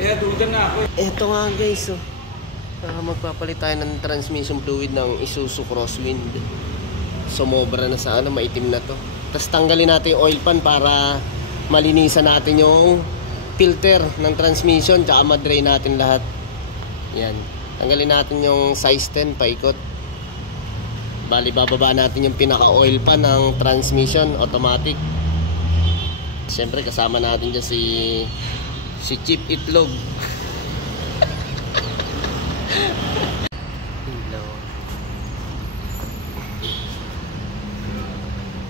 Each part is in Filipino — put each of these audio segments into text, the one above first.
Kaya duda na ako. Eto nga guys, oh. Magpapalit tayo ng transmission fluid ng Isuzu Crosswind. Sumobra na sa ano, maitim na to. Tapos tanggalin natin yung oil pan para malinisan natin yung filter ng transmission, tsaka ma-drain natin lahat. Yan. Tanggalin natin yung size 10 paikot. Bali bababa natin yung pinaka oil pan ng transmission automatic. Siyempre kasama natin dyan si Chip Itlog.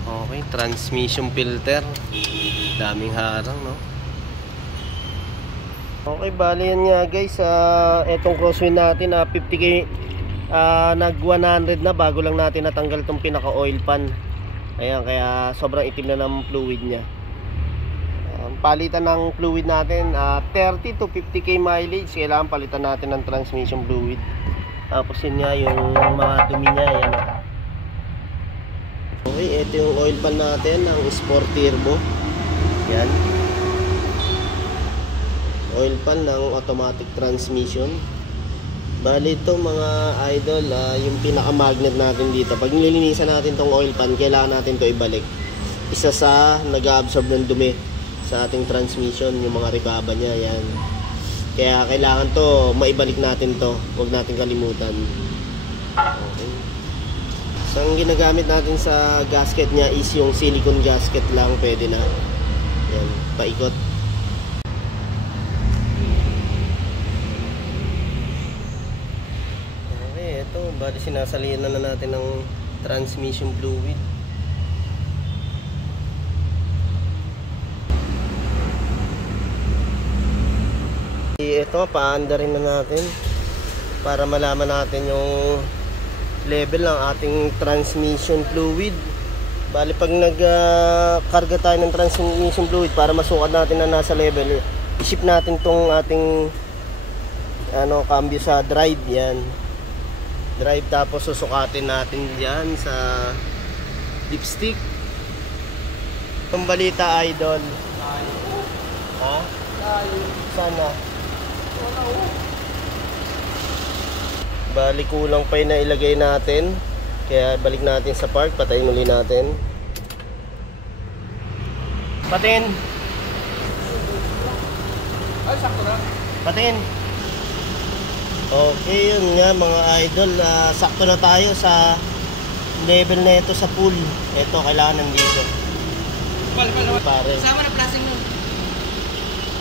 Okay, transmission filter. Daming harang, no? Okay, bali yan nga guys. Etong Crosswind natin, 50k, nag 100 na bago lang natin natanggal tong pinaka oil pan. Ayan, kaya sobrang itim na ng fluid nya. Palitan ng fluid natin, 30 to 50k mileage. Kailangan palitan natin ng transmission fluid. Tapos yun nga yung mga dumi nya. Ayan. Okay, ito yung oil pan natin, ang Sport Turbo. Yan. Oil pan ng automatic transmission. Bali ito mga idol, yung pinaka magnet natin dito. Pag nililinisan natin tong oil pan, kailangan natin to ibalik. Isa sa nag-absorb ng dumi sa ating transmission, yung mga ribaba nya. Yan. Kaya kailangan to maibalik natin to. Huwag natin kalimutan. Okay. So ang ginagamit natin sa gasket nya is yung silicone gasket lang, pwede na. Yan, paikot. Okay, ito, bali sinasalihan na natin ng transmission fluid. Ito, paandarin na natin para malaman natin yung level ng ating transmission fluid. Bali pag nagkarga tayo ng transmission fluid, para masukat natin na nasa level, i-shift natin tong ating cambio sa drive. Yan, drive, tapos susukatin natin yan sa dipstick. Ang balita idol, ha? Sana bali kulang pa yung nailagay natin, kaya balik natin sa park, patayin uli natin. Patin. Ay, sakto na. Patin. Okay, yun nga mga idol, sakto na tayo sa level na ito sa pool. Ito, kailangan nandito. Pare. Kasama na plastic nun.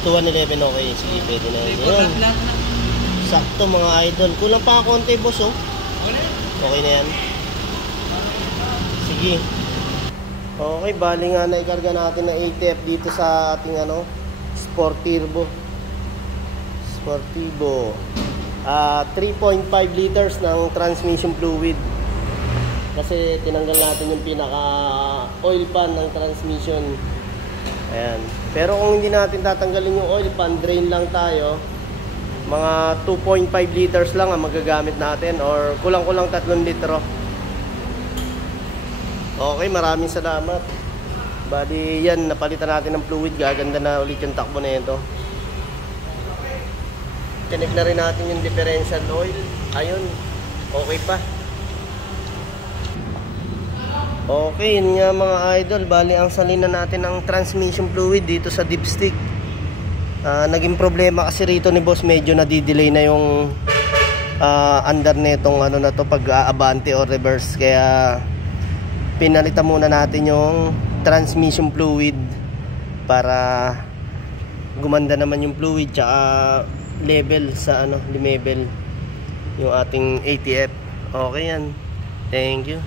211, okay, sige, pwede na yun. Sakto mga idol. Kulang pa konti boss, oh. Okay na yan. Sige. Okay, bali nga naikarga natin na ATF dito sa ating Sport Turbo. Sport Turbo. 3.5 liters ng transmission fluid. Kasi tinanggal natin yung pinaka oil pan ng transmission. Ayan. Pero kung hindi natin tatanggalin yung oil pan, drain lang tayo. Mga 2.5 liters lang ang magagamit natin, or kulang-kulang 3 litro. Okay, maraming salamat. Bali yan, napalitan natin ng fluid. Gaganda na ulit yung takbo na ito. Tinig na rin natin yung differential oil. Ayun, okay pa. Okay, yun nga mga idol. Bali ang salina natin ng transmission fluid dito sa dipstick. Naging problema kasi rito ni boss, medyo nadidelay na yung under netong na to pag abante or reverse, kaya pinalitan muna natin yung transmission fluid para gumanda naman yung fluid, tsaka level sa level yung ating ATF. Okay yan, thank you.